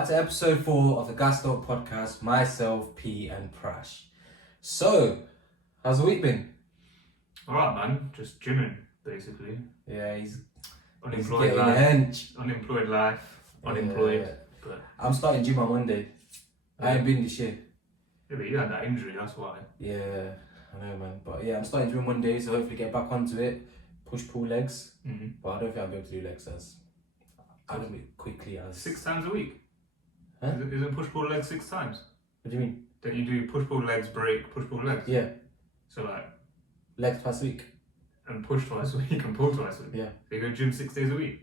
back to episode 4 of the Gassed Up podcast, myself, P and Prash. So, how's the week been? Alright man, just gymming basically. Yeah, he's Unemployed getting life. hench. Unemployed life. Unemployed. Yeah. But I'm starting gym on Monday. I ain't been this year. yeah, but you had that injury, that's why. Yeah, I know man. But yeah, I'm starting gym Monday, so hopefully get back onto it. Push-pull legs. Mm-hmm. But I don't think I'll be able to do legs as quickly as... 6 times a week? Huh? Isn't push-pull legs 6 times? What do you mean? Don't you do push-pull legs, break, push-pull legs? Yeah, So like, legs twice a week. and push twice a week and pull twice a week? Yeah. So you go gym 6 days a week?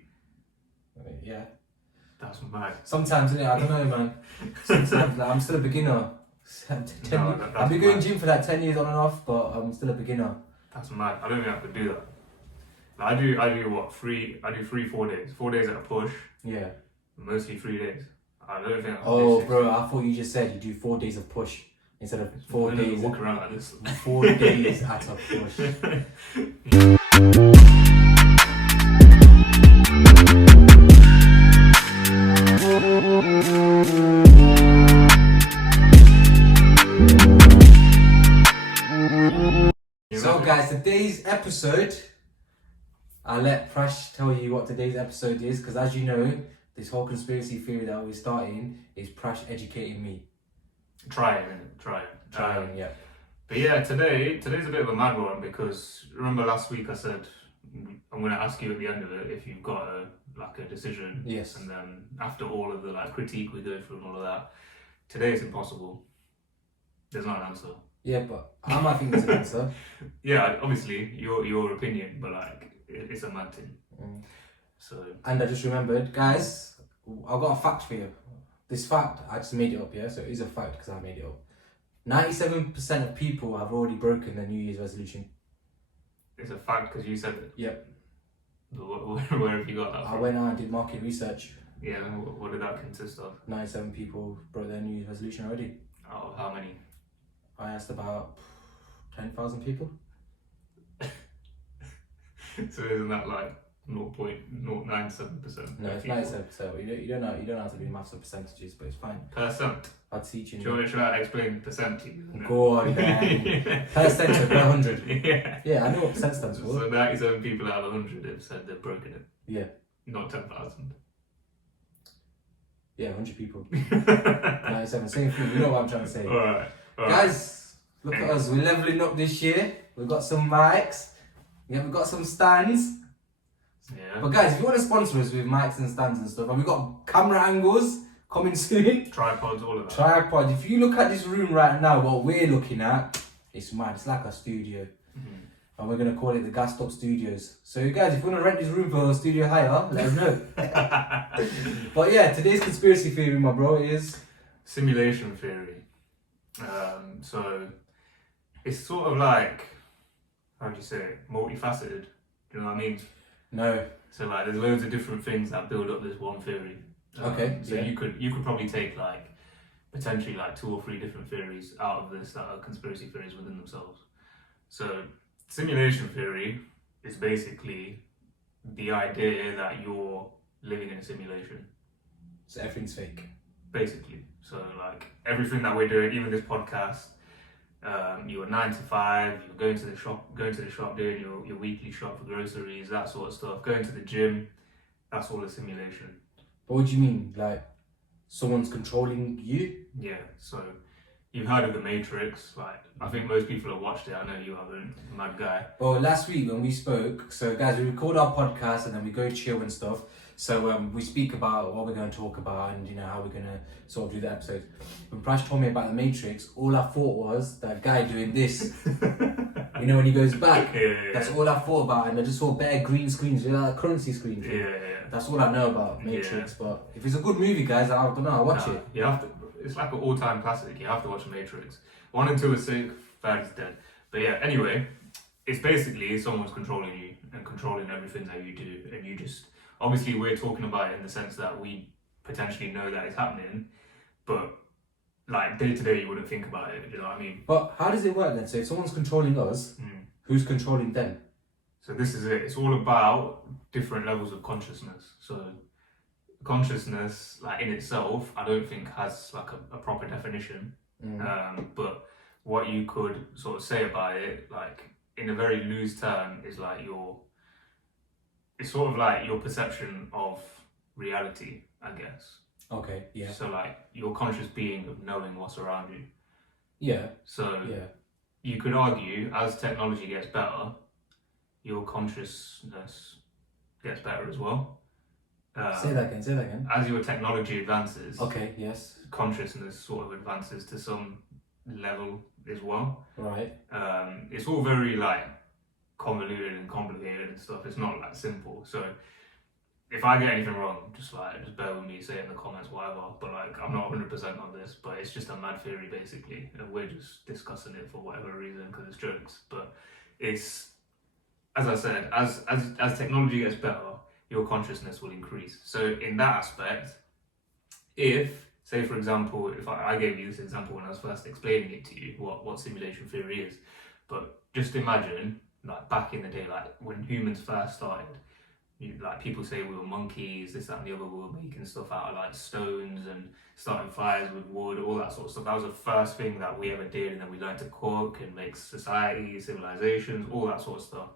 Yeah. That's mad. Sometimes, innit? I don't know, man. Sometimes, like, I'm still a beginner. I've been going gym for like 10 years on and off, but I'm still a beginner. That's mad. I don't think I could do that. Like, I do what? 4 days. 4 days at a push. Yeah. Mostly 3 days. I don't think I could do Oh, 6 bro, I thought you just said you do 4 days of push instead of 4 I'm gonna days. walk around like this. 4 days at a push. So, guys, today's episode, I'll let Prash tell you what today's episode is, because as you know, this whole conspiracy theory that we're starting is Prash educating me. Trying. Yeah. But yeah, today's a bit of a mad one because remember last week I said I'm going to ask you at the end of it if you've got a decision. Yes. And then after all of the critique we go through and all of that, today it's impossible. There's not an answer. Yeah, but I might think there's an answer. Yeah, obviously your opinion, but it's a mad thing. Mm. So. And I just remembered, guys, I've got a fact for you. This fact, I just made it up, yeah? So it is a fact because I made it up. 97% of people have already broken their New Year's resolution. It's a fact because you said it? Yep. Where have you got that from? I went out and did market research. Yeah, what did that consist of? 97 people broke their New Year's resolution already. Oh, how many? I asked about 10,000 people. So isn't that 0.097%? No, it's 97%. You don't know how to do maths of percentages, but it's fine. Percent. I'll teach you. Should I explain percent to you? No. Go on then. Percent per 100. Yeah. Yeah, I know what percent stands for. So 97 people out of 100 have said they've broken it. Yeah. Not 10,000. Yeah, 100 people. 97, same thing. You know what I'm trying to say. Alright. Guys, look at us. We're leveling up this year. We've got some mics. Yeah, we've got some stands. Yeah. But guys, if you want to sponsor us with mics and stands and stuff, and we've got camera angles coming soon. Tripods, all of that. Tripod. If you look at this room right now, what we're looking at, it's mad. It's like a studio. Mm-hmm. And we're going to call it the Gassed Up Studios. So guys, if you want to rent this room for a studio hire, let us know. But yeah, today's conspiracy theory, my bro, is... Simulation theory. So, it's sort of like, how do you say it, multifaceted. Do you know what I mean? No. So there's loads of different things that build up this one theory. Okay. So yeah. you could probably take potentially 2 or 3 different theories out of this that are conspiracy theories within themselves. So simulation theory is basically the idea that you're living in a simulation. So everything's fake. Basically. So everything that we're doing, even this podcast, you're 9 to 5, you're going to the shop doing your weekly shop for groceries, that sort of stuff, going to the gym, that's all a simulation. What do you mean? Like, someone's controlling you? Yeah, so you've heard of The Matrix, I think most people have watched it, I know you haven't, mad guy. Well, last week when we spoke, so guys, we record our podcast and then we go chill and stuff. So we speak about what we're going to talk about and how we're going to sort of do the episode. When Prash told me about The Matrix, all I thought was that guy doing this. When he goes back. Yeah. That's all I thought about, and I just saw bare green screens, that currency screen thing. Yeah. That's all I know about Matrix. But if it's a good movie, guys, I don't know, I'll watch it. You have to. It's like an all-time classic. You have to watch The Matrix. 1 and 2 are sick. 3 is dead. But yeah. Anyway, it's basically someone's controlling you and controlling everything that you do, and you just. Obviously, we're talking about it in the sense that we potentially know that it's happening, but day to day, you wouldn't think about it. Do you know what I mean? But how does it work then? So if someone's controlling us, who's controlling them? So this is it. It's all about different levels of consciousness. So consciousness, like in itself, I don't think has like a proper definition. But what you could sort of say about it, like in a very loose term, is like it's sort of like your perception of reality, I guess. Okay, yeah. So like your conscious being of knowing what's around you. Yeah. So Yeah. you could argue as technology gets better, your consciousness gets better as well. Say that again. As your technology advances, Okay, yes. consciousness sort of advances to some level as well. Right. It's all very like convoluted and complicated and stuff. It's not like simple. So if I get anything wrong, just bear with me, say it in the comments, whatever. But like I'm not 100% on this, but it's just a mad theory basically, and we're just discussing it for whatever reason because it's jokes. But it's, as I said, as technology gets better, your consciousness will increase. So in that aspect, if, say for example, if I gave you this example when I was first explaining it to you, what simulation theory is, but just imagine, like back in the day, like when humans first started, like people say we were monkeys, this, that and the other, we were making stuff out of like stones and starting fires with wood, all that sort of stuff. That was the first thing that we ever did, and then we learned to cook and make society, civilizations, all that sort of stuff.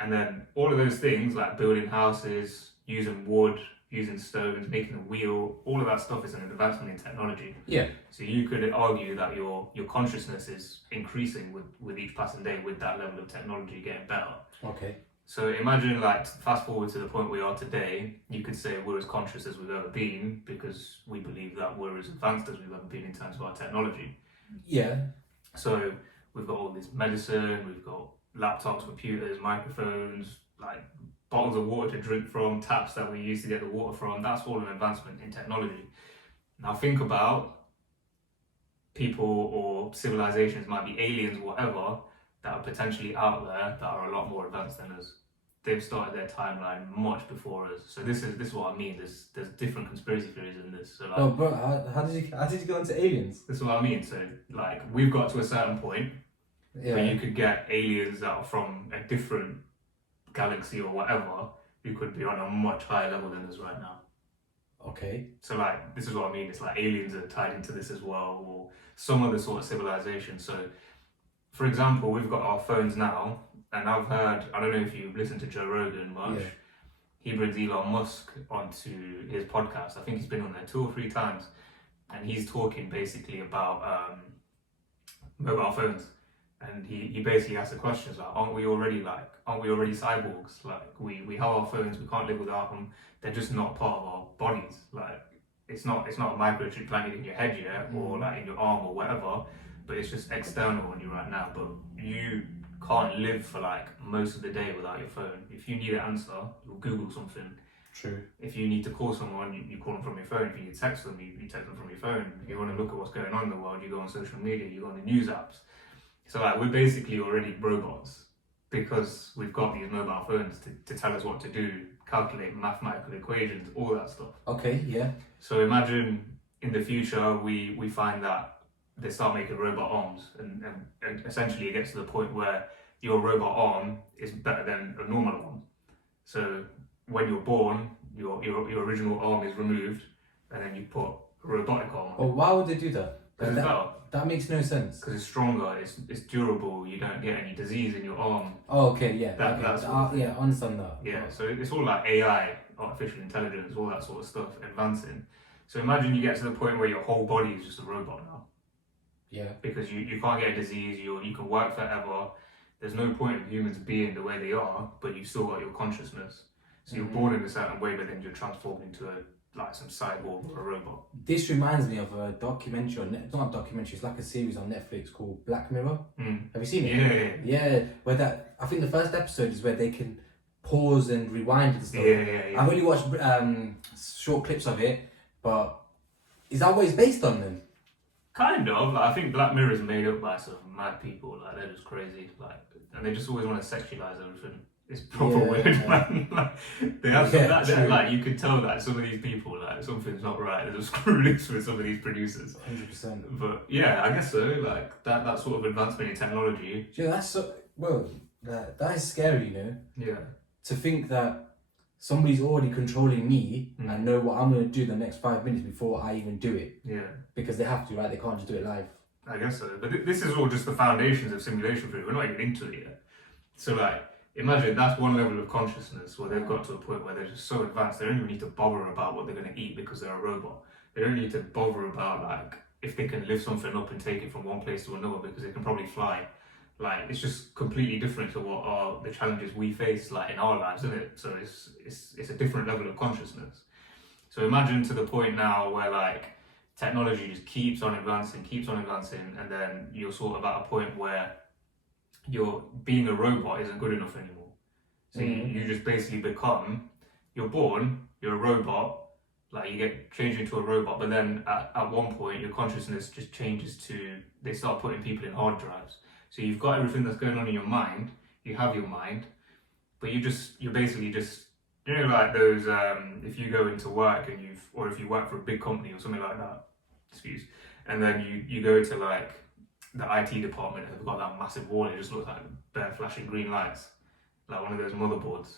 And then all of those things, like building houses, using wood, using stones, making a wheel, all of that stuff is an advancement in technology. Yeah. So you could argue that your consciousness is increasing with each passing day with that level of technology getting better. Okay. So imagine, like, fast forward to the point we are today, you could say we're as conscious as we've ever been because we believe that we're as advanced as we've ever been in terms of our technology. Yeah. So we've got all this medicine, we've got laptops, computers, microphones, like bottles of water to drink from, taps that we use to get the water from. That's all an advancement in technology. Now think about people or civilizations, might be aliens, whatever, that are potentially out there that are a lot more advanced than us. They've started their timeline much before us. So this is what I mean. There's different conspiracy theories in this. So like, Oh, bro, how did you go into aliens? this is what I mean. So like we've got to a certain point Yeah. where you could get aliens that are from a different galaxy or whatever, who could be on a much higher level than us right now. Okay. So like this is what I mean. It's like aliens are tied into this as well, or some other sort of civilization. So for example, we've got our phones now, and I've heard, I don't know if you've listened to Joe Rogan much, Yeah. he brings Elon Musk onto his podcast. I think he's been on there 2 or 3 times, and he's talking basically about mobile phones. And he basically asks the questions like, aren't we already cyborgs? Like we have our phones, we can't live without them. They're just not part of our bodies. Like it's not a microchip planted in your head yet, or like in your arm or whatever, but it's just external on you right now. But you can't live for like most of the day without your phone. If you need an answer, you'll Google something. True. If you need to call someone, you call them from your phone. If you need to text them, you text them from your phone. If you want to look at what's going on in the world, you go on social media, you go on the news apps. So like we're basically already robots because we've got these mobile phones to tell us what to do, calculate mathematical equations, all that stuff. Okay, yeah. So imagine in the future we find that they start making robot arms, and essentially it gets to the point where your robot arm is better than a normal arm. So when you're born, your original arm is removed, and then you put a robotic arm on. Oh, why would they do that? Because it's better. That makes no sense. Because it's stronger, it's durable, you don't get any disease in your arm. Oh, okay, yeah. That's yeah, I understand that. Yeah, so it's all like AI, artificial intelligence, all that sort of stuff advancing. So imagine you get to the point where your whole body is just a robot now. Yeah. Because you can't get a disease, you can work forever. There's no point of humans being the way they are, but you've still got your consciousness. So you're born in a certain way, but then you're transformed into some cyborg or a robot. This reminds me of a documentary, not a documentary, it's like a series on Netflix called Black Mirror. Have you seen it? Yeah, where I think the first episode is where they can pause and rewind and stuff. Yeah. I've only watched short clips of it, but is that what it's based on then? Kind of. Like, I think Black Mirror is made up by some mad people. Like they're just crazy. Like, and they just always want to sexualize everything. It's proper weird, man. Like, they have some like you could tell that some of these people, like something's not right. There's a screw loose with some of these producers. 100%. But yeah, I guess so. Like that sort of advancement in technology. Yeah, that's so, well, that is scary, you know. Yeah. To think that somebody's already controlling me and know what I'm going to do the next 5 minutes before I even do it. Yeah. Because they have to, right? They can't just do it live. I guess so. But this is all just the foundations of simulation theory. We're not even into it yet. So like, imagine that's one level of consciousness where they've got to a point where they're just so advanced they don't even need to bother about what they're going to eat because they're a robot. They don't need to bother about like if they can lift something up and take it from one place to another because they can probably fly. Like it's just completely different to what are the challenges we face like in our lives, isn't it? So it's a different level of consciousness. So imagine to the point now where like technology just keeps on advancing, and then you're sort of at a point where you're being a robot isn't good enough anymore. So you just basically become, you're born, you're a robot, like you get changed into a robot, but then at one point your consciousness just changes to, they start putting people in hard drives. So you've got everything that's going on in your mind, you have your mind, but you're basically just, you know, like those, if you go into work and or if you work for a big company or something like that, and then you go to like the IT department and they've got that massive wall, it just looks like bare flashing green lights, like one of those motherboards.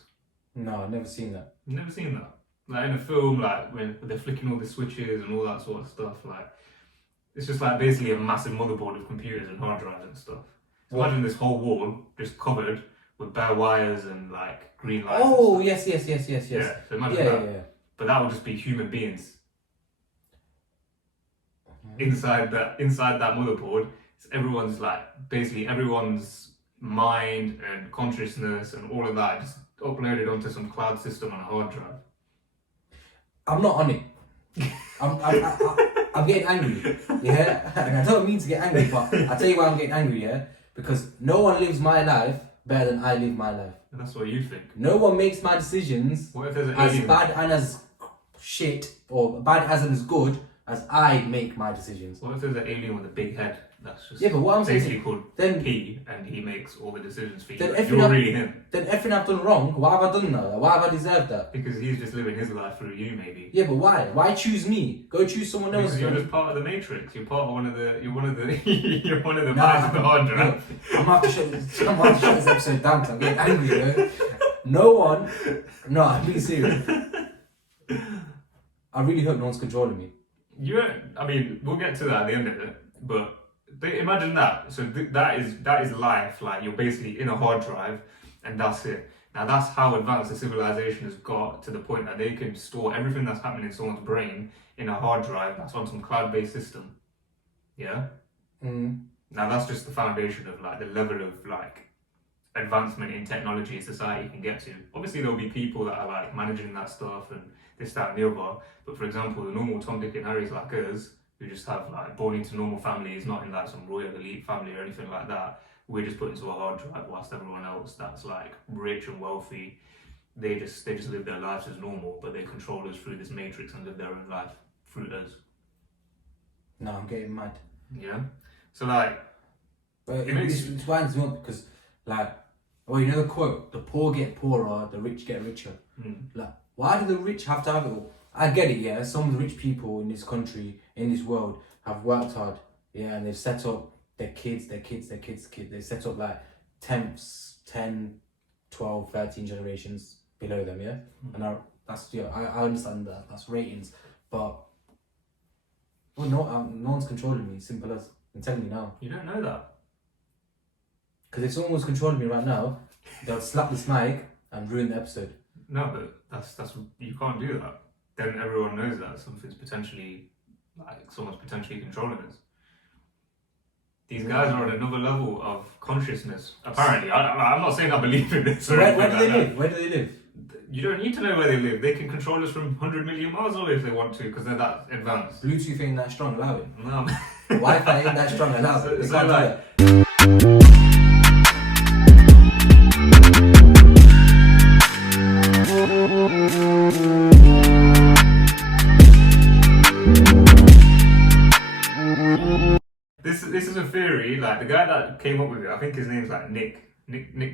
No, I've never seen that. You've never seen that? Like in a film, like when they're flicking all the switches and all that sort of stuff, like it's just like basically a massive motherboard of computers and hard drives and stuff. So imagine this whole wall just covered with bare wires and like green lights. Oh, yes. Yeah, so imagine that. Yeah. But that would just be human beings. Inside that motherboard, it's everyone's like basically everyone's mind and consciousness and all of that just uploaded onto some cloud system on a hard drive. I'm not on it. I'm getting angry. Yeah, and I don't mean to get angry, but I tell you why I'm getting angry. Yeah, because no one lives my life better than I live my life. And that's what you think. No one makes my decisions What if there's an as alien? bad and as shit or bad as and as good as I make my decisions. What if there's an alien with a big head that's just but what I'm saying basically is, called then P, and he makes all the decisions for you? Then Like, you're really him. Then everything I've done wrong, why have I done that? Why have I deserved that? Because he's just living his life through you, maybe. Yeah, but why? Why choose me? Go choose someone else. Because you're just part of the Matrix. You're part of one of the. You're one of the minds of the hard drive. I'm gonna have to shut this episode down because I'm getting angry. You know? No one. No, I'm being serious. I really hope no one's controlling me. I mean, we'll get to that at the end of it, but imagine that. So that is life. Like you're basically in a hard drive, and that's it. Now that's how advanced the civilization has got, to the point that they can store everything that's happening in someone's brain in a hard drive that's on some cloud-based system. Yeah. Now that's just the foundation of like the level of like advancement in technology society can get to. Obviously, there'll be people that are like managing that stuff and this, that, and the other. But for example, the normal Tom, Dick, and Harrys like us, who just have like born into normal families, not in like some royal elite family or anything like that, we're just put into a hard drive, whilst everyone else that's like rich and wealthy, they just live their lives as normal, but they control us through this matrix and live their own life through us. No, I'm getting mad. Yeah. So like, but it winds me up because like, well, you know the quote: "The poor get poorer, the rich get richer." Like, why do the rich have to have it all? I get it, yeah. Some of the rich people in this country, in this world, have worked hard, yeah, and they've set up their kids. They set up like 10, 12, 13 generations below them, yeah. And I understand that that's ratings, but well, no one's controlling me. Simple as. I'm telling you now. You don't know that. Because if someone was controlling me right now, they'll slap this mic and ruin the episode. No, but that's you can't do that. Then everyone knows that someone's potentially controlling us. These guys are on another level of consciousness. Apparently, I'm not saying I believe in this. So where do they live? Where do they live? You don't need to know where they live. They can control us from 100 million miles away if they want to, because they're that advanced. Bluetooth ain't that strong, allow it. No. Wi-Fi ain't that strong, allow it. They can't do like, This is a theory. Like the guy that came up with it, I think his name's like Nick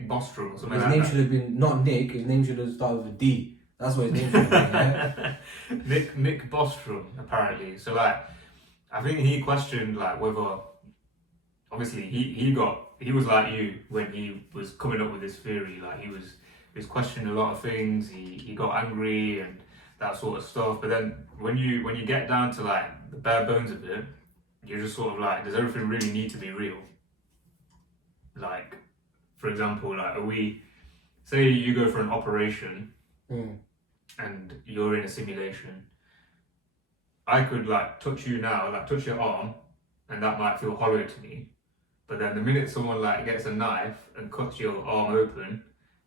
Bostrom or something. His like name that. should have been not Nick. His name should have started with a D. That's what his name should have been. Yeah? Nick Bostrom, apparently. So like, I think he questioned like whether, obviously he was like you when he was coming up with this theory. Like he was was questioning a lot of things. He got angry and that sort of stuff. But then when you get down to like the bare bones of it, you're just sort of like, does everything really need to be real? Like, for example, like say you go for an operation and you're in a simulation. I could like touch you now, like touch your arm, and that might feel hollow to me. But then the minute someone like gets a knife and cuts your arm open,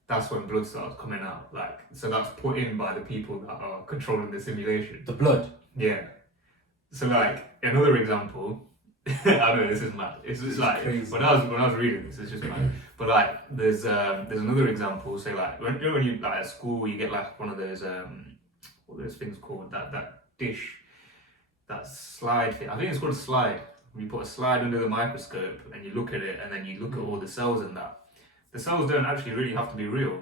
that's when blood starts coming out. Like, so that's put in by the people that are controlling the simulation. The blood. Yeah. So like another example, I know this is mad. It's just like crazy. when I was reading this, it's just mad. But like there's another example. Say like when you like at school, you get like one of those what are those things called, that dish, that slide thing. I think it's called a slide. You put a slide under the microscope and you look at it, and then you look at all the cells in that. The cells don't actually really have to be real.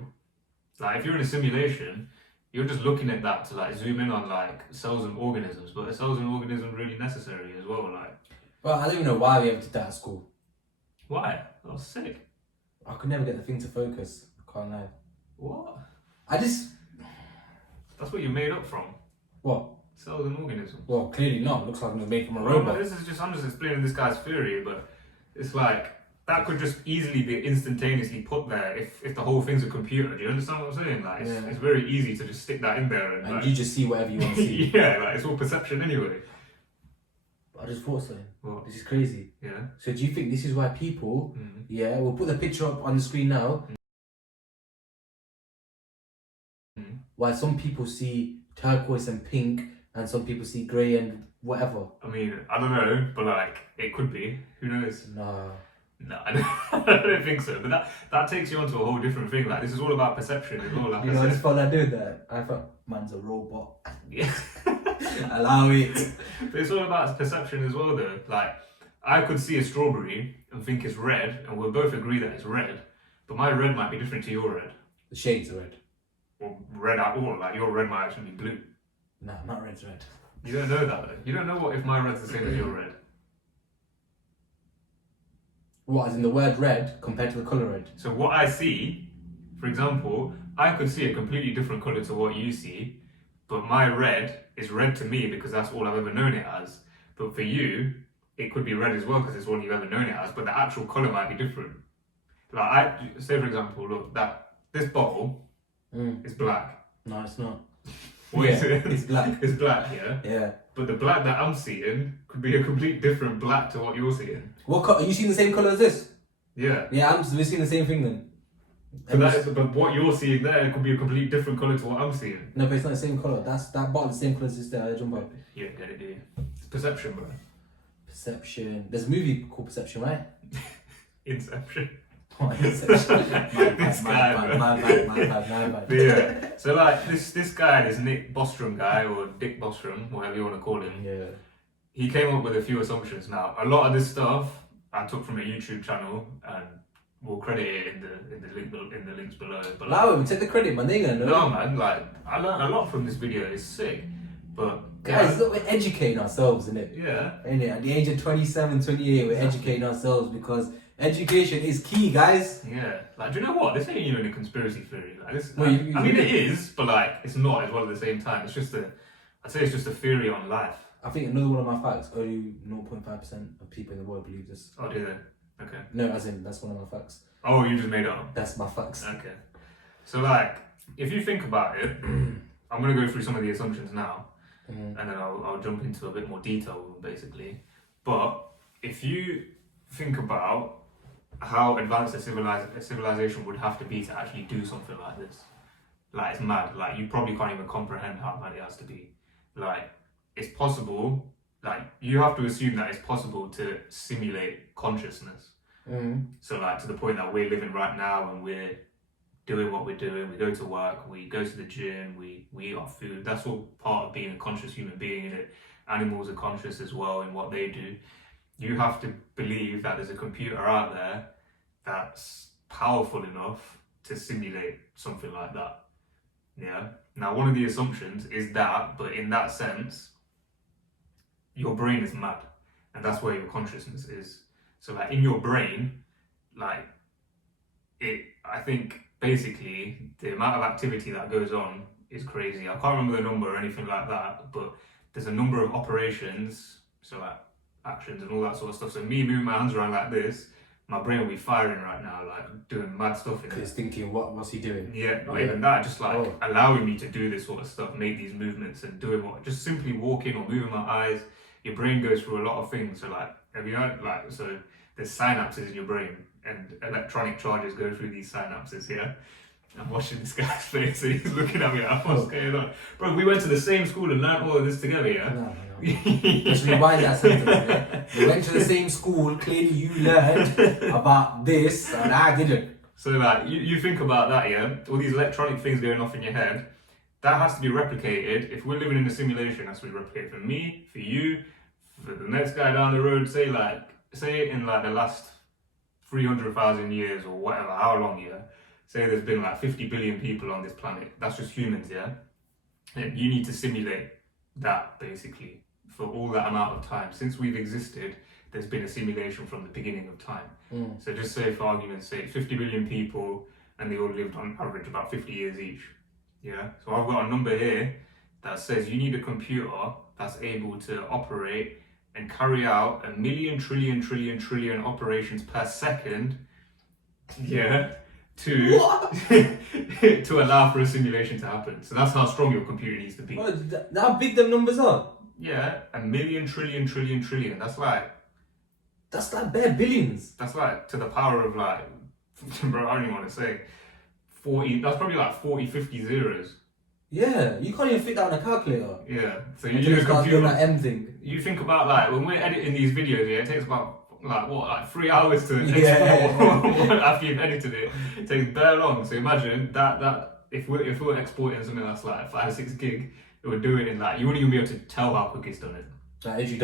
Like if you're in a simulation, you're just looking at that to like zoom in on like cells and organisms, but are cells and organisms really necessary as well? Like, Well, I don't even know why we ever did that at school. why? That was sick. I could never get the thing to focus. I can't lie. What? That's what you're made up from. What? Cells and organisms. Well, clearly not. Looks like it was made from a Well, robot. I'm just explaining this guy's theory, but it's like that could just easily be instantaneously put there if the whole thing's a computer. Do you understand what I'm saying? Like it's very easy to just stick that in there and like, you just see whatever you want to see. yeah, like it's all perception anyway. I just thought something. What? This is crazy. Yeah. So do you think this is why people, we'll put the picture up on the screen now, why some people see turquoise and pink and some people see grey and whatever? I mean, I don't know, but like, it could be. Who knows? Nah. No, I don't think so. But that takes you onto a whole different thing. Like, this is all about perception. It's all like, I just felt like doing that. I thought, man's a robot. Yeah. Allow it. But it's all about perception as well, though. Like, I could see a strawberry and think it's red, and we'll both agree that it's red. But my red might be different to your red. The shades are red. Or red at all. Like, your red might actually be blue. Nah, not red's red. You don't know that, though. You don't know what if my red's the same as your red. What, as in the word red compared to the colour red? So what I see, for example, I could see a completely different colour to what you see, but my red is red to me because that's all I've ever known it as. But for you, it could be red as well because it's all you've ever known it as, but the actual colour might be different. Like, say for example, look, this bottle is black. No, it's not. What is it? It's black. It's black, yeah? Yeah. But the black that I'm seeing could be a complete different black to what you're seeing. What colour? Are you seeing the same colour as this? Yeah. Yeah, we're seeing the same thing then. But what you're seeing there could be a complete different colour to what I'm seeing. No, but it's not the same colour. That bottle's the same colour as this jumbo. You don't get it, do you? It's perception, bro. Perception. There's a movie called Perception, right? Inception. Oh, Inception. My bad. But yeah. So like this guy, this Nick Bostrom guy, or Dick Bostrom, whatever you want to call him. Yeah. He came up with a few assumptions. Now, a lot of this stuff I took from a YouTube channel, and we'll credit it in the links below. But Allow him, take the credit, man. They ain't gonna know. No, man. Like, I learned a lot from this video. It's sick. But guys, look, we're educating ourselves, innit? Yeah. Ain't it? At the age of 27, 28, we're educating ourselves because education is key, guys. Yeah. Like, do you know what? This ain't even a conspiracy theory. Like, this. Well, I mean, it is, but like, it's not as well at the same time. It's just I'd say it's just a theory on life. I think another one of my facts, only 0.5% of people in the world believe this. Oh, do they? Okay. No, as in, that's one of my facts. Oh, you just made it up? That's my facts. Okay. So, like, if you think about it, I'm going to go through some of the assumptions now, and then I'll jump into a bit more detail, basically. But if you think about how advanced a civilization would have to be to actually do something like this, like, it's mad. Like, you probably can't even comprehend how mad it has to be. Like, it's possible, like, you have to assume that it's possible to simulate consciousness. So, like, to the point that we're living right now and we're doing what we're doing, we go to work, we go to the gym, we eat our food. That's all part of being a conscious human being, and animals are conscious as well in what they do. You have to believe that there's a computer out there that's powerful enough to simulate something like that. Yeah. Now, one of the assumptions is that, but in that sense, your brain is mad, and that's where your consciousness is. So, like, in your brain, like, I think basically the amount of activity that goes on is crazy. I can't remember the number or anything like that, but there's a number of operations, so like actions and all that sort of stuff. So me moving my hands around like this, my brain will be firing right now, like doing mad stuff in it. It's thinking, what's he doing? Yeah, not even that, just like allowing me to do this sort of stuff, make these movements and doing what, just simply walking or moving my eyes. Your brain goes through a lot of things. So like, have you heard, like, so there's synapses in your brain and electronic charges go through these synapses, yeah? I'm watching this guy's face and he's looking at me like, what's going on? Bro, we went to the same school and learned all of this together, yeah? No. Just rewind that sentence. Yeah? We went to the same school, clearly you learned about this and I didn't. So like, you think about that, yeah? All these electronic things going off in your head, that has to be replicated. If we're living in a simulation, it has to be replicated for me, for you, for the next guy down the road, say in like the last 300,000 years or whatever, how long, yeah? Say there's been like 50 billion people on this planet. That's just humans, yeah? And you need to simulate that basically for all that amount of time. Since we've existed, there's been a simulation from the beginning of time. So just say, for argument's sake, 50 billion people and they all lived on average about 50 years each. Yeah? So I've got a number here that says you need a computer that's able to operate and carry out 1 million trillion operations per second. Yeah. To allow for a simulation to happen. So that's how strong your computer needs to be. Oh, how big them numbers are? Yeah, 1 million trillion. That's like bare billions. That's like to the power of like, bro, I don't even want to say 40. That's probably like 40, 50 zeros. Yeah, you can't even fit that on a calculator. Yeah, so you use a computer. That M thing. You think about like when we're editing these videos, yeah, it takes about like 3 hours to export after you've edited it. It takes very long. So imagine that if we're exporting something that's like 5 6 gig, it would do it in like, you wouldn't even be able to tell how quick it's done it. Like, literally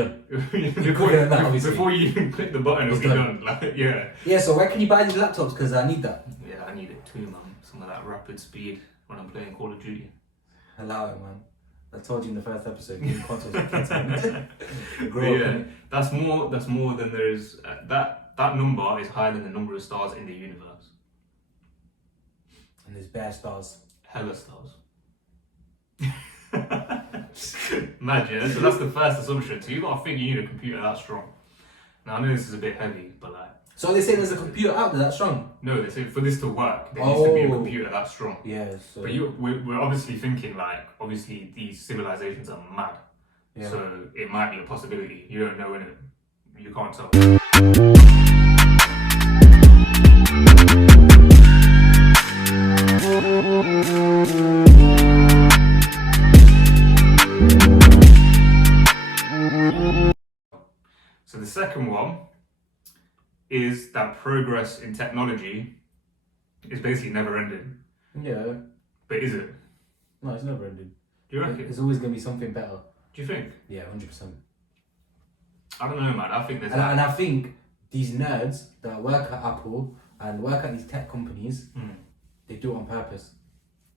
done. before you even click the button, it'll be done. Like, yeah. Yeah. So where can you buy these laptops? Because I need that. Yeah, I need it too, man. Some of that rapid speed when I'm playing Call of Duty. Allow it, man. I told you in the first episode, game consoles are kids. Yeah, that's more than there is. That number is higher than the number of stars in the universe. And there's bare stars. Hella stars. Imagine. So that's the first assumption. So you got to think you need a computer that strong. Now I know this is a bit heavy, but like. So they say there's a computer out there that strong? No, they say for this to work, there needs to be a computer that strong. Yeah. So. But we're obviously thinking like, obviously these civilizations are mad. Yeah. So it might be a possibility. You don't know, innit? You can't tell. So the second one is that progress in technology is basically never ending. Yeah. But is it? No, it's never ending. Do you reckon? There's always going to be something better. Do you think? Yeah, 100%. I don't know, man. I think there's... And I think these nerds that work at Apple and work at these tech companies, they do it on purpose.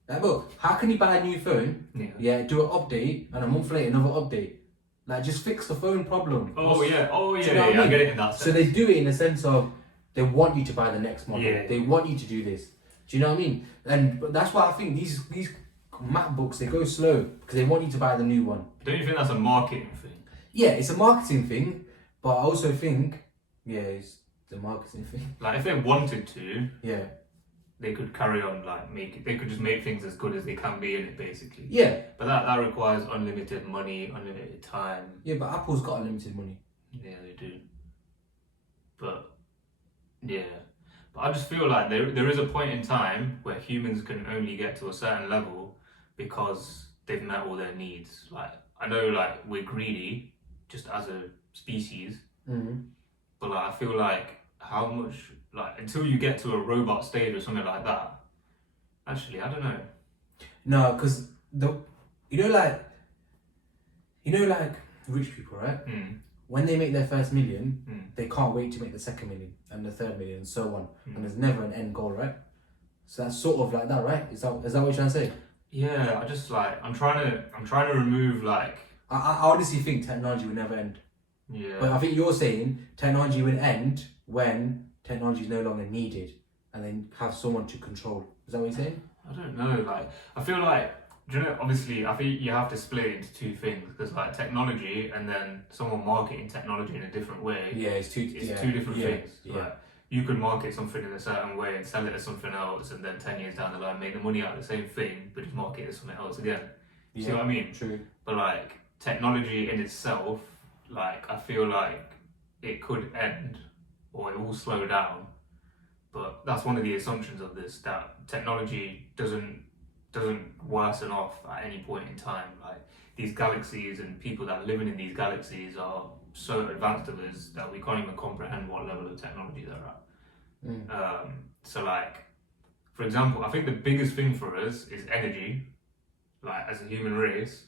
Like, bro, how can you buy a new phone, do an update, and a month later another update? Like, just fix the phone problem. I get it in that sense. So they do it in the sense of they want you to buy the next model. Yeah. They want you to do this. Do you know what I mean? But that's why I think these MacBooks, they go slow because they want you to buy the new one. Don't you think that's a marketing thing? Yeah, it's a marketing thing, but I also think, it's the marketing thing. Like, if they wanted to, yeah, they could carry on, they could just make things as good as they can be in it, basically. Yeah. But that requires unlimited money, unlimited time. Yeah, but Apple's got unlimited money. Yeah, they do. But, yeah. But I just feel like there is a point in time where humans can only get to a certain level because they've met all their needs. Like, I know, like, we're greedy, just as a species. But, like, I feel like how much... Like, until you get to a robot stage or something like that, actually, I don't know. No, because rich people, right? When they make their first million, they can't wait to make the second million and the third million and so on. And there's never an end goal, right? So that's sort of like that, right? Is that what you're trying to say? Yeah, I just like I'm trying to remove like. I honestly think technology will never end. Yeah. But I think you're saying technology will end when technology is no longer needed, and then have someone to control. Is that what you're saying? I don't know. Like, I feel like, do you know, obviously, I think you have to split it into two things because, like, technology and then someone marketing technology in a different way. Yeah, it's two different things. Yeah. Like, you could market something in a certain way and sell it as something else, and then 10 years down the line, make the money out of the same thing, but just market it as something else again. Yeah, see what I mean? True. But, like, technology in itself, like, I feel like it could end or it will slow down. But that's one of the assumptions of this, that technology doesn't worsen off at any point in time. Like, these galaxies and people that are living in these galaxies are so advanced of us that we can't even comprehend what level of technology they're at. So, like, for example, I think the biggest thing for us is energy, like, as a human race,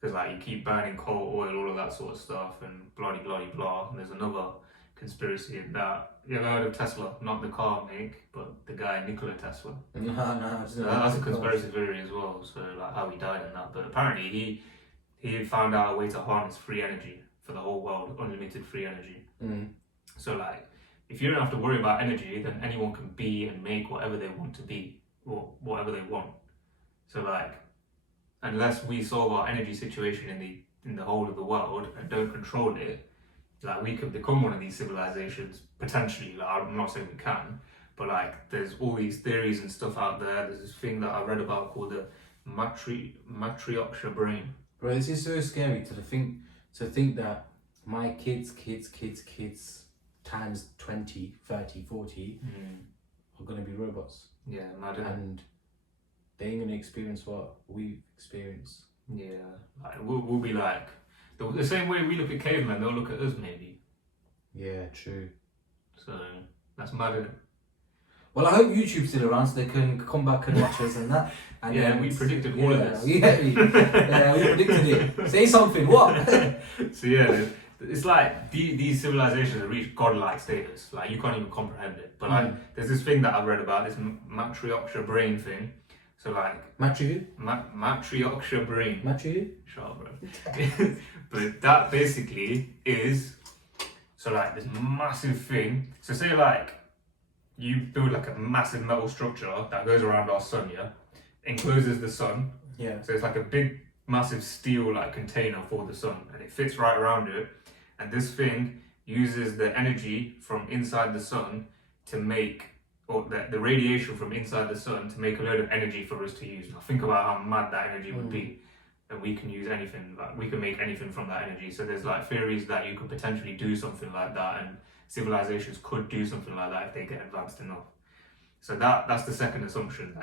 because, like, you keep burning coal, oil, all of that sort of stuff, and blah blah blah. And there's another conspiracy in that. You ever heard of Tesla? Not the car make, but the guy Nikola Tesla. No. So that's a conspiracy theory as well. So, like, how he died and that. But apparently he found out a way to harness free energy for the whole world, unlimited free energy. So, like, if you don't have to worry about energy, then anyone can be and make whatever they want to be or whatever they want. So, like, unless we solve our energy situation in the whole of the world and don't control it, like, we could become one of these civilizations potentially. Like, I'm not saying we can, but, like, there's all these theories and stuff out there. There's this thing that I read about called the matriarchal brain. Bro, this is so scary to think that my kids times 20, 30, 40 are gonna be robots. Yeah, imagine. And they ain't gonna experience what we've experienced. Yeah, like, we'll be like the same way we look at cavemen, they'll look at us maybe. Yeah, true. So that's mad, isn't it? Well, I hope YouTube's still around so they can come back and watch us and that. And yeah, we predicted all of this. Yeah, we predicted it. Say something. What? So yeah, it's like these civilizations have reached godlike status. Like, you can't even comprehend it. But, like, there's this thing that I've read about, this matriarchal brain thing. So, like, matriarchal brain. Shut up, bro. But that basically is, so, like, this massive thing. So say, like, you build, like, a massive metal structure that goes around our sun, yeah, encloses the sun. Yeah. So it's like a big, massive steel, like, container for the sun, and it fits right around it. And this thing uses the energy from inside the sun to make, or the radiation from inside the sun to make a load of energy for us to use. Now think about how mad that energy would be. And we can use anything, like, we can make anything from that energy. So there's, like, theories that you could potentially do something like that, and civilizations could do something like that if they get advanced enough. So that's the second assumption,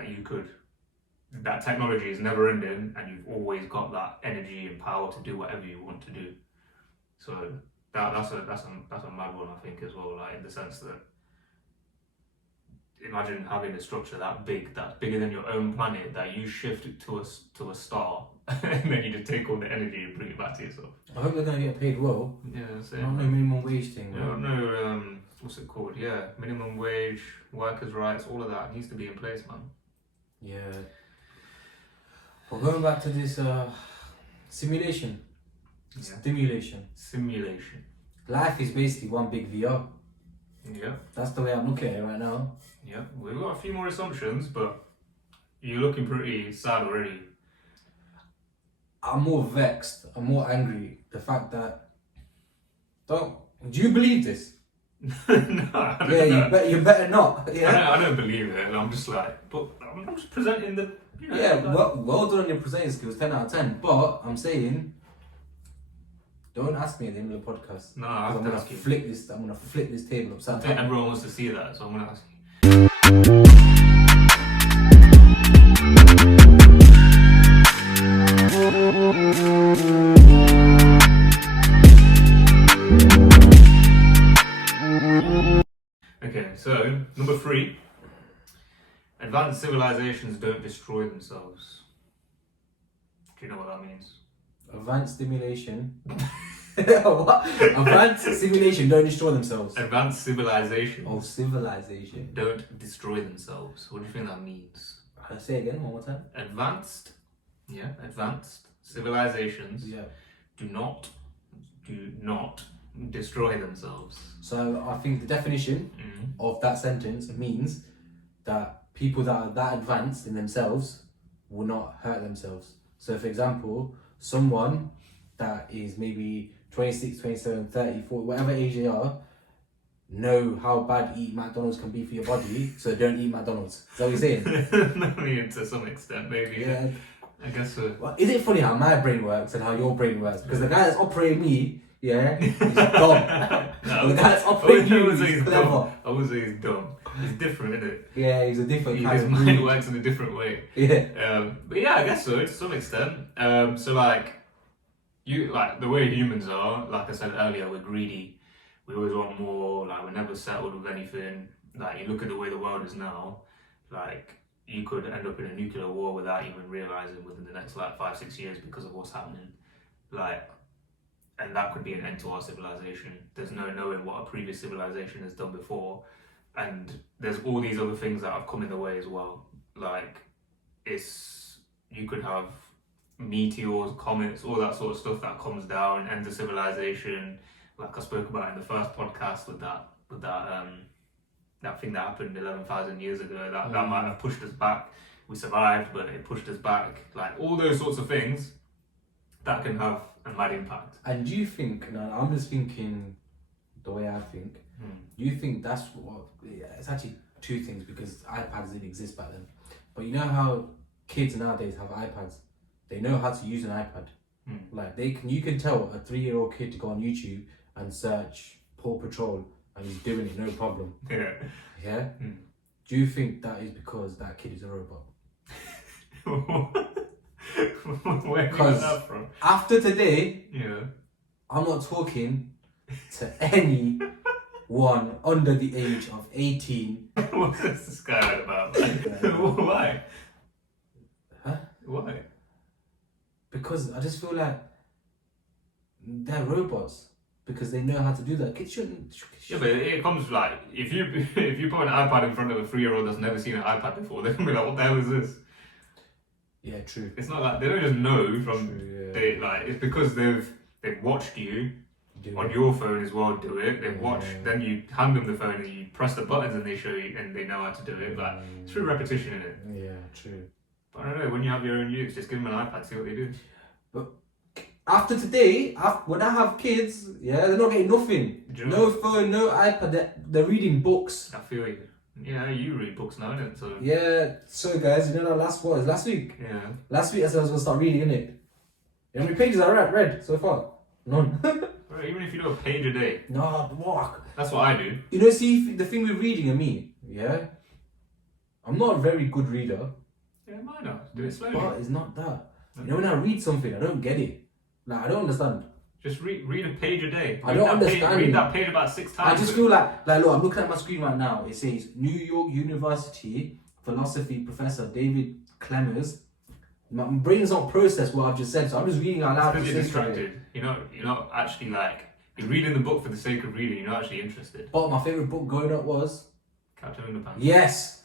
that technology is never ending and you've always got that energy and power to do whatever you want to do. So that's a mad one, I think, as well, like, in the sense that, imagine having a structure that big, that's bigger than your own planet, that you shift it to a star, and then you just take all the energy and bring it back to yourself. I hope they're gonna get paid well. Yeah, same. Not no minimum wage thing. No, what's it called? Yeah, minimum wage, workers' rights, all of that needs to be in place, man. Yeah. Well, going back to this simulation. Simulation. Life is basically one big VR. Yeah. That's the way I'm looking at it right now. Yeah, we've got a few more assumptions, but you're looking pretty sad already. I'm more vexed. I'm more angry. The fact that do you believe this? No, I don't know. You better not. Yeah. I don't believe it. I'm just like, but I'm just presenting the. You know, yeah. like, well done on your presenting skills. 10 out of 10. But I'm saying, don't ask me at the end of the podcast. No, I have to ask you. I'm gonna flip this table upside I down. think everyone wants to see that, so I'm gonna ask you. Okay, so number 3, advanced civilizations don't destroy themselves. Do you know what that means? Advanced stimulation. What? Advanced simulation don't destroy themselves. Advanced civilizations. Oh, civilization. Don't destroy themselves. What do you think that means? Say again one more time. Advanced civilizations Yeah. do not destroy themselves. So I think the definition of that sentence means that people that are that advanced in themselves will not hurt themselves. So for example, someone that is maybe 26, 27, 30, 40, whatever age they are, know how bad eating McDonald's can be for your body, so don't eat McDonald's. Is that what you're saying? I mean, to some extent, maybe. Yeah. I guess so. Well, is it funny how my brain works and how your brain works? Because the guy that's operating me, yeah, he's dumb. No, the guy that's operating you is he's clever. dumb. I would say he's dumb. He's different, isn't it? Yeah, he's a different kind His of mind breed. works in a different way. Yeah. But yeah, I guess so to some extent. So like, you like the way humans are. Like I said earlier, we're greedy. We always want more. Like we're never settled with anything. Like you look at the way the world is now. Like you could end up in a nuclear war without even realizing within the next like 5-6 years because of what's happening. Like, and that could be an end to our civilization. There's no knowing what a previous civilization has done before. And there's all these other things that have come in the way as well. Like, you could have meteors, comets, all that sort of stuff that comes down, end the civilization. Like I spoke about in the first podcast with that thing that happened 11,000 years ago. That might have pushed us back. We survived, but it pushed us back. Like all those sorts of things that can have a mad impact. And do you think? Now I'm just thinking the way I think. Do you think that's what? Yeah, it's actually two things because iPads didn't exist back then. But you know how kids nowadays have iPads? They know how to use an iPad. Like you can tell a 3-year-old kid to go on YouTube and search Paw Patrol and he's doing it no problem. Yeah. Yeah. Do you think that is because that kid is a robot? Where did you get that from? After today, Yeah. I'm not talking to anyone under the age of 18. What's this guy about? Why? Huh? Why? Because I just feel like they're robots because they know how to do that. Kids shouldn't. Yeah, but it comes like if you put an iPad in front of a 3-year-old that's never seen an iPad before, they're gonna be like, "What the hell is this?" Yeah, true. It's not like they don't just know from True, yeah. they like it's because they've watched you on your phone as well do it. They've watched, then you hand them the phone and you press the buttons and they show you and they know how to do it. Like it's through repetition, isn't it? Yeah, true. But I don't know, when you have your own use, just give them an iPad, see what they do. But after today, when I have kids, yeah, they're not getting nothing. No phone, no iPad. They're reading books. I feel you. Yeah, you read books now, innit? So Yeah. So guys, you know that last week. yeah. Last week I said I was gonna start reading, innit? You know how many pages I read so far? None. Right, even if you do a page a day, No, what? that's what I do. You know, see the thing with reading and me, yeah. I'm not a very good reader. Yeah, why not? Do it slowly. But it's not that. You know, when I read something, I don't get it. Like, I don't understand. Just read a page a day. I don't understand. Read that page about 6 times. I just feel like, look, I'm looking at my screen right now. It says New York University philosophy professor David Clemmers. My brain's not processed what I've just said, so I'm just reading out loud. Because you're distracted. You're not actually like, you're reading the book for the sake of reading, you're not actually interested. But my favourite book growing up was? Captain Underpants. Yes!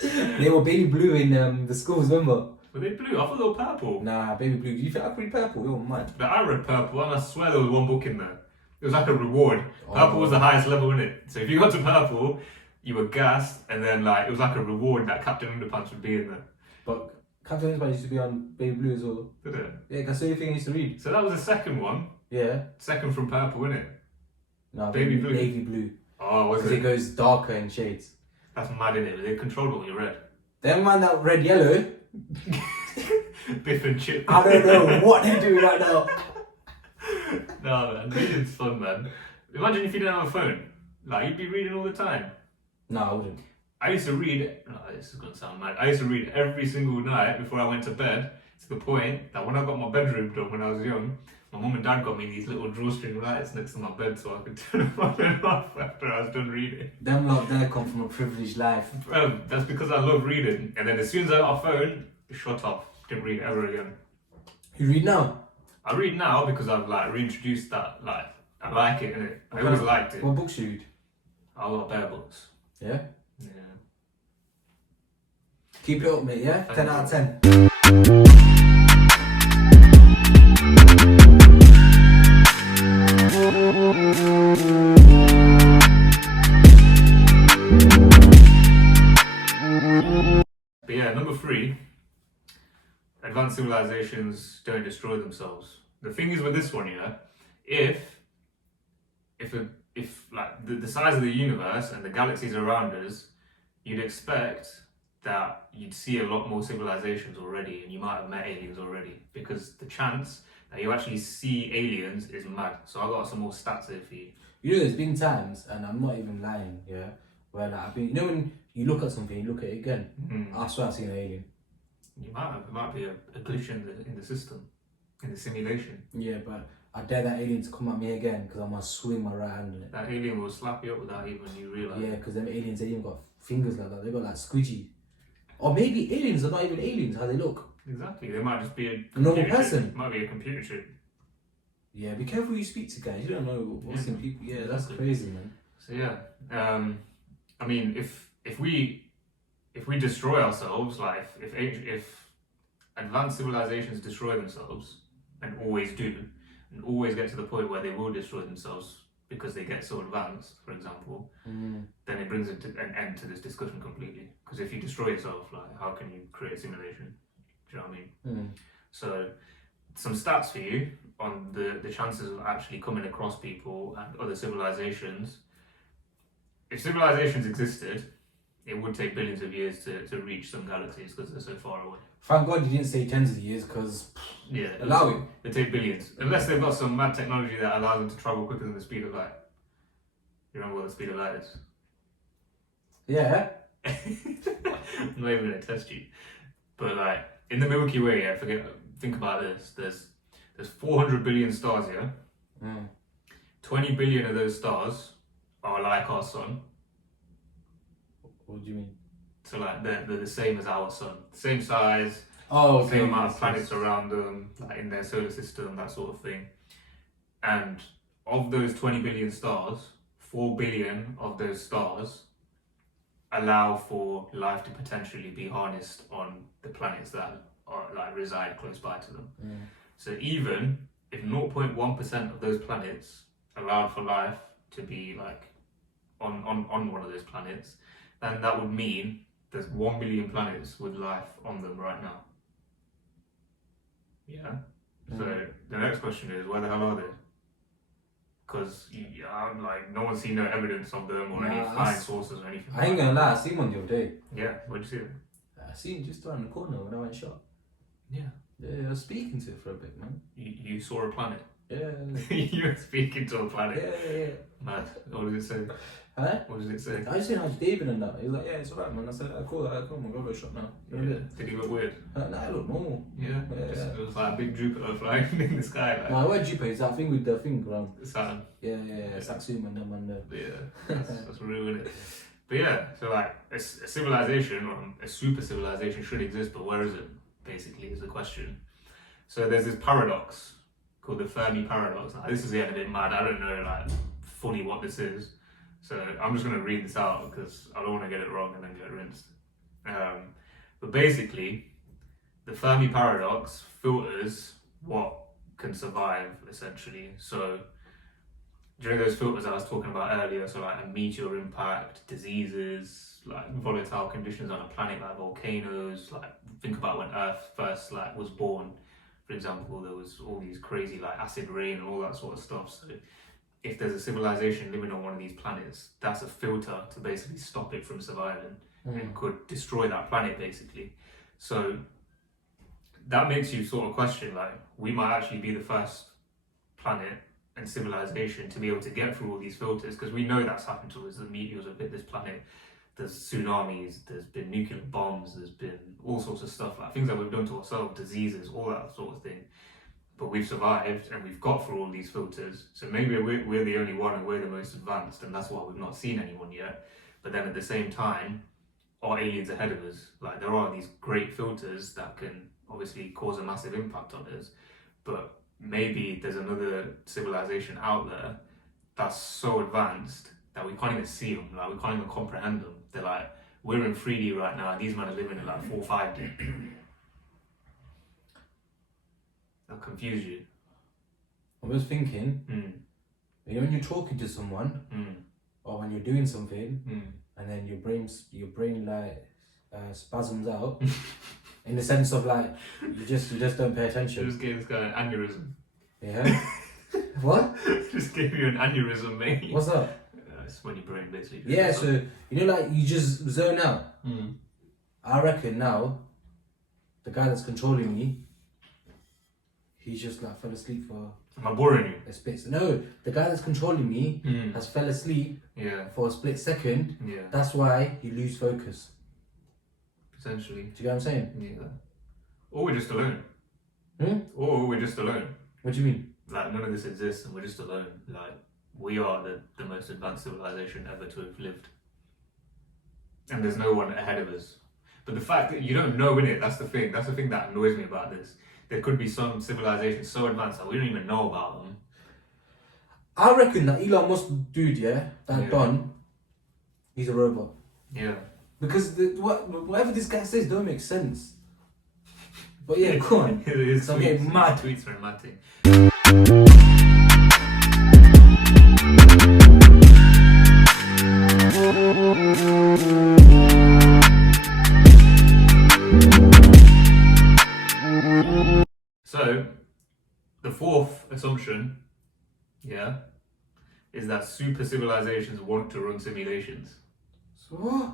They were baby blue in the schools, remember? Were they blue? I thought they were purple. Nah, baby blue. Do you think I could read purple? You're mad. But I read purple and I swear there was one book in there. It was like a reward. Purple was the highest level in it. So if you got to purple, you were gassed and then like it was like a reward that Captain Underpants would be in there. But Captain Underpants used to be on baby blue as well. Did it? Yeah, that's the only thing I used to read. So that was the second one. Yeah. Second from purple, innit? No, Baby blue. Navy blue. Oh, was Because it it? goes darker in shades. That's mad, innit? They controlled what you read. Them man that read yellow, Biff and Chip. I don't know what they're doing right now. No, man. Reading's fun, man. Imagine if you didn't have a phone. Like, you'd be reading all the time. No, I wouldn't. I used to read, oh, this is going to sound mad. I used to read every single night before I went to bed, to the point that when I got my bedroom done when I was young, my mum and dad got me these little drawstring lights next to my bed so I could turn them on and off after I was done reading. Them lot there come from a privileged life. That's because I love reading. And then as soon as I got a phone, shut off. Didn't read ever again. You read now? I read now because I've like reintroduced that, like, I like it, innit? I always liked it. What books you read? I love bear books. Yeah? Yeah. Keep it up, mate, yeah? Thank 10 you. out of 10. civilizations don't destroy themselves. The thing is with this one, yeah, if like the size of the universe and the galaxies around us, you'd expect that you'd see a lot more civilizations already, and you might have met aliens already, because the chance that you actually see aliens is mad. So I got some more stats here for you. You know, there's been times, and I'm not even lying, yeah, where like I've been. You know, when you look at something, you look at it again. I swear I've seen an alien. You might have. It might be a glitch in the system, in the simulation. Yeah, but I dare that alien to come at me again because I'm gonna swing my right hand on it. That alien will slap you up without even you realise. Yeah, because them aliens, they even got fingers like that. They got like squidgy. Or maybe aliens are not even aliens. How they look. Exactly. They might just be a normal person. It might be a computer chip. Yeah, be careful who you speak to, guys. You don't know what's in people. Yeah, that's crazy, man. So yeah, I mean, if we destroy ourselves, like if advanced civilizations destroy themselves, and always do, and always get to the point where they will destroy themselves because they get so advanced, for example, then it brings an end to this discussion completely. Because if you destroy yourself, like, how can you create a simulation? Do you know what I mean? So, some stats for you on the chances of actually coming across people and other civilizations. If civilizations existed, it would take billions of years to reach some galaxies because they're so far away. Thank God you didn't say tens of years, because allow it. They take billions. Unless they've got some mad technology that allows them to travel quicker than the speed of light. You remember what the speed of light is? Yeah. I'm not even going to test you. But like, in the Milky Way, think about this. There's 400 billion stars here. 20 billion of those stars are like our sun. What do you mean? So like they're the same as our sun, same size, same amount of planets around them, like in their solar system, that sort of thing. And of those 20 billion stars, 4 billion of those stars allow for life to potentially be harnessed on the planets that are like reside close by to them. So even if 0.1% of those planets allowed for life to be like on one of those planets, then that would mean there's 1 million planets with life on them right now. Yeah. So the next question is, where the hell are they? Because like no one's seen no evidence of them or any flying sources or anything. I ain't gonna lie, I seen one the other day. Yeah, where'd you see it? I seen it just around the corner when I went shop. Yeah. Yeah, I was speaking to it for a bit, man. You saw a planet? Yeah. You were speaking to a planet? Yeah. Mad. What does it say? Huh? What does it say? I just seen how David and that. He was like, yeah, it's alright, man. I said, cool, I'm gonna go to the shop now. Yeah. Did he look weird? Nah, it looked normal. Yeah. It was like a big Jupiter flying in the sky. Like. No, I went Jupiter, it's that thing with the thing around. Saturn. Yeah. Saxum and them and Yeah, that's real, isn't it? But yeah, so like a civilization or a super civilization should exist, but where is it? Basically, is the question. So there's this paradox called the Fermi paradox. Now, this is getting a bit mad. I don't know, like, fully what this is. So I'm just going to read this out because I don't want to get it wrong and then get rinsed. But basically, the Fermi paradox filters what can survive, essentially. So during those filters I was talking about earlier, so like a meteor impact, diseases, like volatile conditions on a planet like volcanoes, like think about when Earth first like was born, for example, there was all these crazy like acid rain and all that sort of stuff. So if there's a civilization living on one of these planets, that's a filter to basically stop it from surviving and could destroy that planet basically. So that makes you sort of question, like, we might actually be the first planet and civilization to be able to get through all these filters, because we know that's happened to us. The meteors have hit this planet, there's tsunamis, there's been nuclear bombs, there's been all sorts of stuff, like things that we've done to ourselves, diseases, all that sort of thing. But we've survived and we've got through all these filters. So maybe we're the only one and we're the most advanced, and that's why we've not seen anyone yet. But then at the same time, are aliens ahead of us? Like, there are these great filters that can obviously cause a massive impact on us, but maybe there's another civilization out there that's so advanced that we can't even see them, like we can't even comprehend them. They're like, we're in 3D right now and these men are living in like 4 5D. That confuse you? I was thinking, you know, when you're talking to someone or when you're doing something and then your brain like spasms out In the sense of like, you just don't pay You attention. just gave this guy an aneurysm. Yeah. What? Just gave you an aneurysm, mate. What's that? It's when your brain basically. just Yeah, goes so you know, like you just zone out. up. Mm. I reckon now, the guy that's controlling me, he's just like fell asleep for Am I boring you? a split. No, the guy that's controlling me Mm. has fell asleep Yeah. for a split second. Yeah. That's why you lose focus. Potentially. Do you get what I'm saying? Yeah. Or we're just alone. Hmm? Or we're just alone. What do you mean? Like none of this exists and we're just alone. Like we are the most advanced civilization ever to have lived. And there's no one ahead of us. But the fact that you don't know innit, that's the thing. That's the thing that annoys me about this. There could be some civilizations so advanced that we don't even know about them. I reckon that Elon Musk dude, yeah, that Yeah. Don, he's a robot. Yeah. Because whatever this guy says don't make sense. But yeah, go on. His So I'm getting mad. tweets are mad thing. So, the fourth assumption, yeah, is that super civilizations want to run simulations. So what?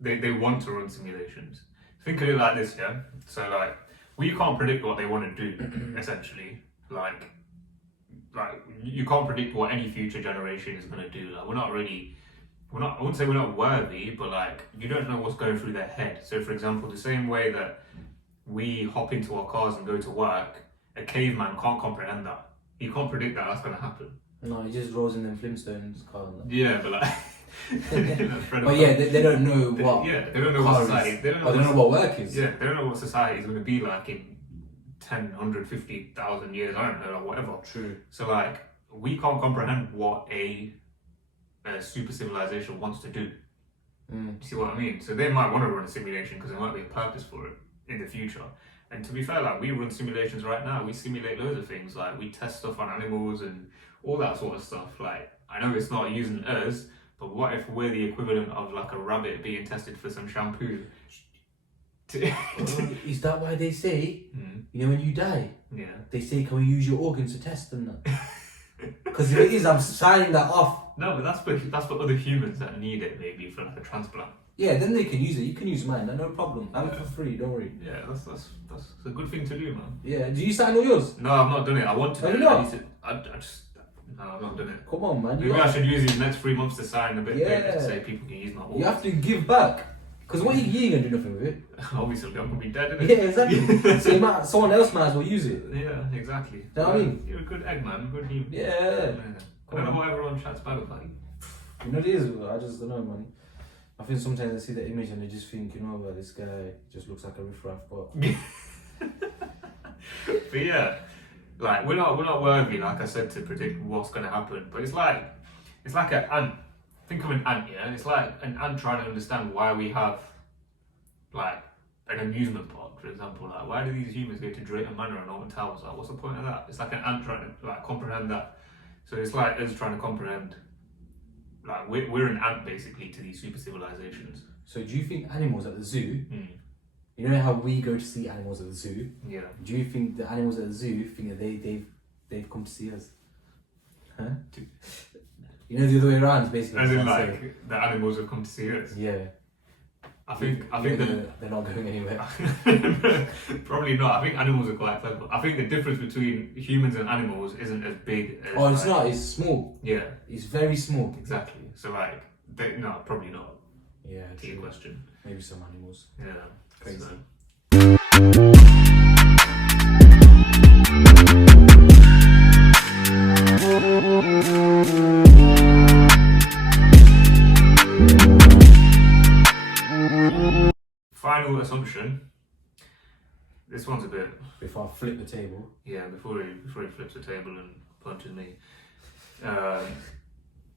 They want to run simulations. Think of it like this, yeah? So, like, we can't predict what they want to do, essentially. Like, you can't predict what any future generation is going to do. Like, I wouldn't say we're not worthy, but, like, you don't know what's going through their head. So, for example, the same way that we hop into our cars and go to work, a caveman can't comprehend that. He can't predict that that's going to happen. No, he just rolls in them Flintstones car. Yeah, but like... But yeah, they don't know what. Yeah, they don't know car what is. society... They don't Or they don't know what work is. Yeah, they don't know what society is going to be like in 10, 150,000 years, I don't know, or whatever. True. So, like, we can't comprehend what a super civilization wants to do. Mm. You see what I mean? So they might want to run a simulation because there might be a purpose for it in the future. And to be fair, like, we run simulations right now. We simulate loads of things. Like, we test stuff on animals and all that sort of stuff. Like, I know it's not using us, but what if we're the equivalent of, like, a rabbit being tested for some shampoo? Is that why they say, you know, when you die, Yeah. they say, can we use your organs to test them? Because if it is, I'm signing that off. No, but that's for other humans that need it, maybe, for, like, a transplant. Yeah, then they can use it. You can use mine, no problem. I'm for free, don't worry. Yeah, that's a good thing to do, man. Yeah, do you sign all yours? No, I've not done it. I want to Have do you it. not? No, I've not done it. Come on, man. Maybe I should use these next 3 months to sign a bit Yeah. to say people can use my organs. You have to give back. Because what you ain't gonna do nothing with it. Obviously, I'm gonna be dead, innit? Yeah, exactly. So someone else might as well use it. Yeah, exactly. You know what I mean? You're a good egg, man. Good human. Yeah. I don't know why everyone chats bad about you. You know what it is? I just don't know, man. I think sometimes I see the image and I just think, you know, this guy just looks like a riffraff, but... But yeah, like, we're not worthy, like I said, to predict what's gonna happen. But it's like an ant. Think of an ant, yeah? It's like an ant trying to understand why we have, like, an amusement park, for example. Like, why do these humans go to Drayton Manor and Alton Towers? Like, what's the point of that? It's like an ant trying to, like, comprehend that. So it's like us trying to comprehend, like, we're an ant, basically, to these super civilizations. So do you think animals at the zoo, Mm. you know how we go to see animals at the zoo? Yeah. Do you think the animals at the zoo think that they've come to see us? Huh? You know, the other way around is basically... As in, what I'm saying. like, the animals have come to see us. Yeah. I think they're not going anywhere. probably not. I think animals are quite clever. I think the difference between humans and animals isn't as big as... Oh, it's like, not. It's small. Yeah. It's very small. Exactly. So, like, no, probably not. Yeah, To your question. Maybe some animals. Yeah. Crazy. So. Final assumption. This one's a bit... Before I flip the table. Yeah, before he flips the table and punches me.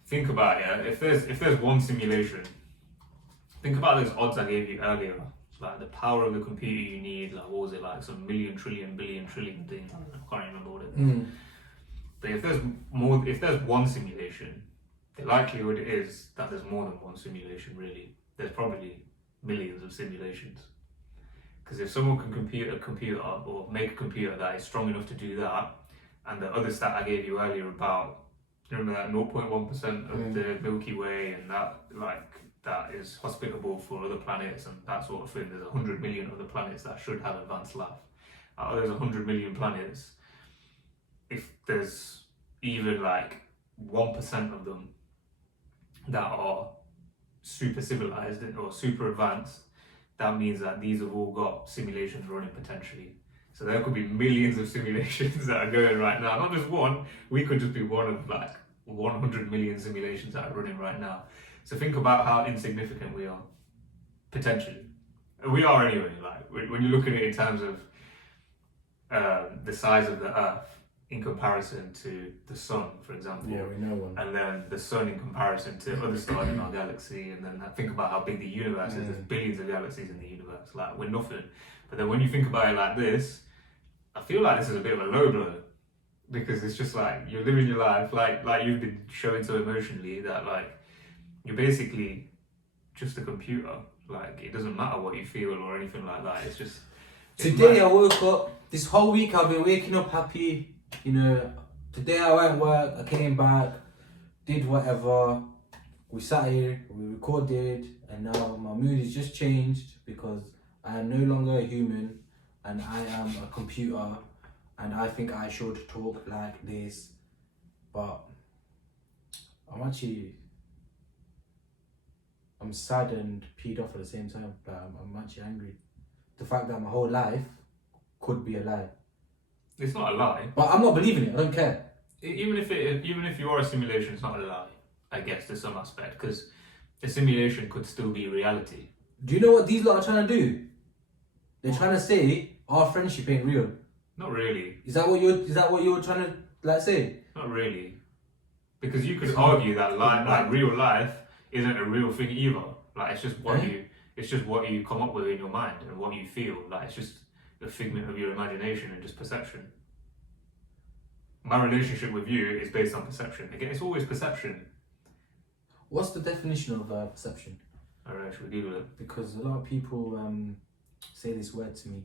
Think about, yeah, if there's one simulation, think about those odds I gave you earlier. Like the power of the computer you need, like what was it, like some million, trillion, billion, trillion thing. I can't remember what it was. But if there's one simulation, the likelihood is that there's more than one simulation really. There's probably millions of simulations. Because if someone can compute a computer or make a computer that is strong enough to do that, and the other stat I gave you earlier about, remember that 0.1% of the Milky Way, and that is hospitable for other planets and that sort of thing. There's 100 million other planets that should have advanced life. There's 100 million planets. If there's even like 1% of them that are super civilized or super advanced, that means that these have all got simulations running potentially. So there could be millions of simulations that are going right now. Not just one, we could just be one of like 100 million simulations that are running right now. So think about how insignificant we are, potentially. We are anyway, like when you look at it in terms of the size of the Earth in comparison to the Sun, for example. Yeah, we know one. And then the Sun in comparison to other stars in our galaxy, and then think about how big the universe is. There's billions of galaxies in the universe. Like, we're nothing. But then when you think about it like this, I feel like this is a bit of a low blow. Because it's just like, you're living your life, like you've been showing so emotionally, that like, you're basically just a computer. Like, it doesn't matter what you feel or anything like that. It's just... Today I woke up, this whole week I've been waking up happy. You know, today I went work, I came back, did whatever. We sat here, we recorded, and now my mood has just changed because I am no longer a human and I am a computer, and I think I should talk like this. But I'm sad and peed off at the same time. Like, I'm actually angry. The fact that my whole life could be a lie. It's not a lie. But I'm not believing it, I don't care. Even if you are a simulation, it's not a lie, I guess, to some aspect, because a simulation could still be reality. Do you know what these lot are trying to do? They're trying to say our friendship ain't real. Not really. Is that what you're trying to like say? Not really. Because you could argue that like real life isn't a real thing either. Like, it's just what you come up with in your mind and what you feel. Like, it's just a figment of your imagination and just perception. My relationship with you is based on perception. Again, it's always perception. What's the definition of perception? Alright, should we Google it? Because a lot of people say this word to me.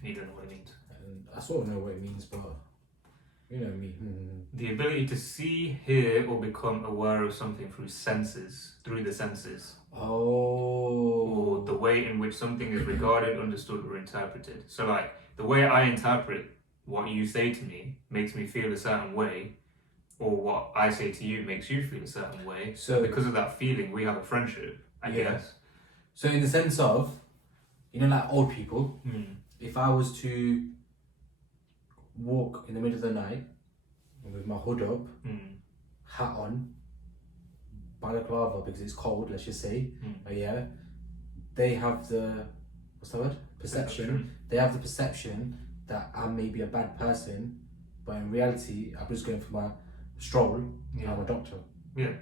You don't know what it means. And I sort of know what it means, but you know me. The ability to see, hear, or become aware of something through the senses. Oh. Or the way in which something is regarded, understood, or interpreted. So, like, the way I interpret what you say to me makes me feel a certain way, or what I say to you makes you feel a certain way. So because of that feeling, we have a friendship, I guess. So in the sense of, you know, like old people, if I was to walk in the middle of the night with my hood up, hat on, balaclava because it's cold, let's just say, they have the, what's the word? Perception. They have the perception that I may be a bad person, but in reality, I'm just going for my stroll, I'm a doctor. Yeah.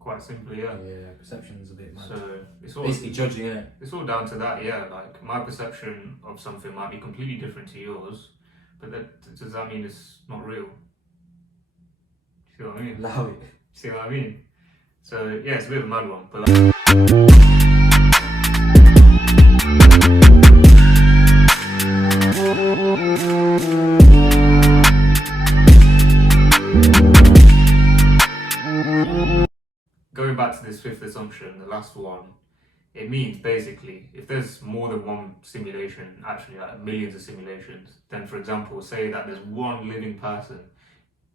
Quite simply, yeah. Yeah, perception is a bit mad. So it's all basically judging it. It's all down to that, yeah. Like, my perception of something might be completely different to yours, but does that mean it's not real? See what I mean? Allow it. See what I mean? So yeah, it's a bit of a mad one, but like, going back to this fifth assumption, the last one, it means basically if there's more than one simulation, actually like millions of simulations, then for example, say that there's one living person,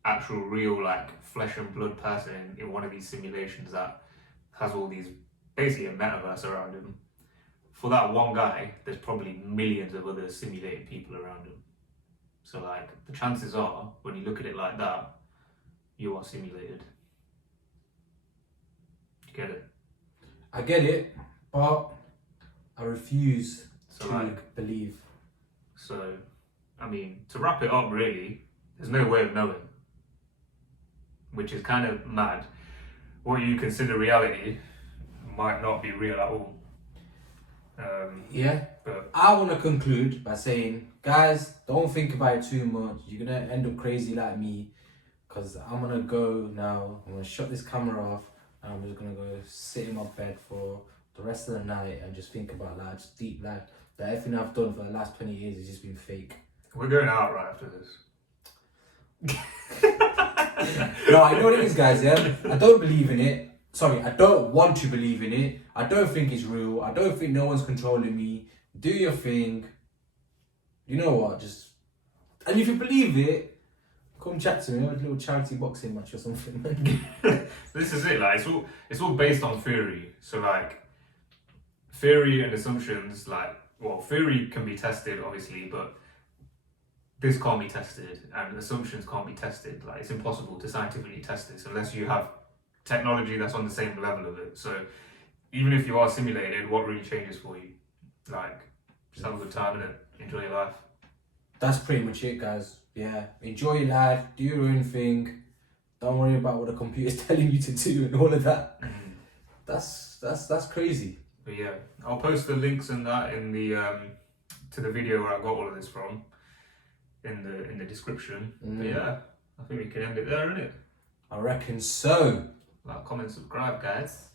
actual real like flesh and blood person in one of these simulations that has all these, basically a metaverse around him. For that one guy, there's probably millions of other simulated people around him. So like, the chances are, when you look at it like that, you are simulated. You get it? I get it, but I refuse So to like, believe. So, I mean, to wrap it up really, there's no way of knowing. Which is kind of mad. What you consider reality might not be real at all. But I want to conclude by saying, guys, don't think about it too much. You're going to end up crazy like me, because I'm going to go now. I'm going to shut this camera off, and I'm just going to go sit in my bed for the rest of the night and just think about life, just deep life. That everything I've done for the last 20 years has just been fake. We're going out right after this. No, I know what it is, guys, yeah? I don't believe in it. Sorry, I don't want to believe in it. I don't think it's real. I don't think no one's controlling me. Do your thing. You know what? Just... And if you believe it, come chat to me. Have a little charity boxing match or something. This is it. Like it's all based on theory. So like theory and assumptions. Like theory can be tested, obviously, but this can't be tested, and assumptions can't be tested. Like it's impossible to scientifically test this unless you have technology that's on the same level of it. So even if you are simulated, what really changes for you? Like just have a good time in it. Enjoy your life. That's pretty much it, guys. Yeah, enjoy your life, do your own thing. Don't worry about what the computer's telling you to do and all of that. That's crazy. But yeah, I'll post the links and that in the to the video where I got all of this from in the description. But yeah, I think we can end it there, innit? I reckon so. Like, comment, subscribe, guys.